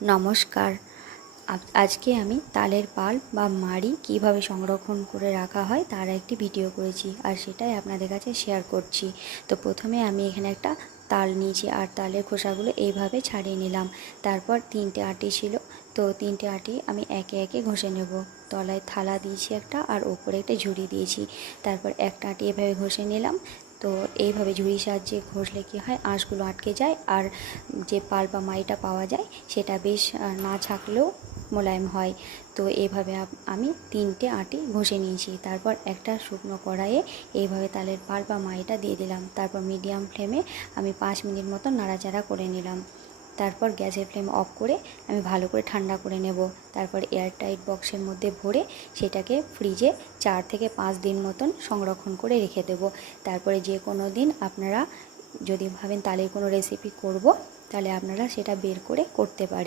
নমস্কার। আজকে আমি তালের পাল্প বা মাড়ি কীভাবে সংরক্ষণ করে রাখা হয় তার একটি ভিডিও করেছি, আর সেটাই আপনাদের কাছে শেয়ার করছি। তো প্রথমে আমি এখানে একটা তাল নিয়েছি, আর তালের খোসাগুলো এইভাবে ছাড়িয়ে নিলাম। তারপর 3টে আটি ছিল, তো 3টে আটি আমি একে একে ঘষে নেব। তলায় থালা দিয়েছি একটা, আর ওপরে একটা ঝুড়ি দিয়েছি। তারপর একটা আটি এভাবে ঘষে নিলাম। তো এইভাবে ঝুড়ির সাহায্যে ঘষলে কী হয়, আঁশগুলো আটকে যায়, আর যে পাল্প বা মাড়িটা পাওয়া যায় সেটা বেশ না ছাকলেও মোলায়েম হয়। তো এইভাবে আমি 3টে আটি ঘষে নিয়েছি। তারপর একটা শুকনো কড়াইয়ে এইভাবে তালের পাল্প বা মাড়িটা দিয়ে দিলাম। তারপর মিডিয়াম ফ্লেমে আমি 5 মিনিট মতো নাড়াচাড়া করে নিলাম। তারপর গ্যাসের ফ্লেম অফ করে আমি ভালো করে ঠান্ডা করে নেব। তারপর এয়ারটাইট বক্সের মধ্যে ভরে সেটাকে ফ্রিজে 4 থেকে 5 দিন মতন সংরক্ষণ করে রেখে দেব। তারপরে যে কোনো দিন আপনারা যদি ভাবেন তালের কোনো রেসিপি করব, তাহলে আপনারা সেটা বের করে করতে পারেন।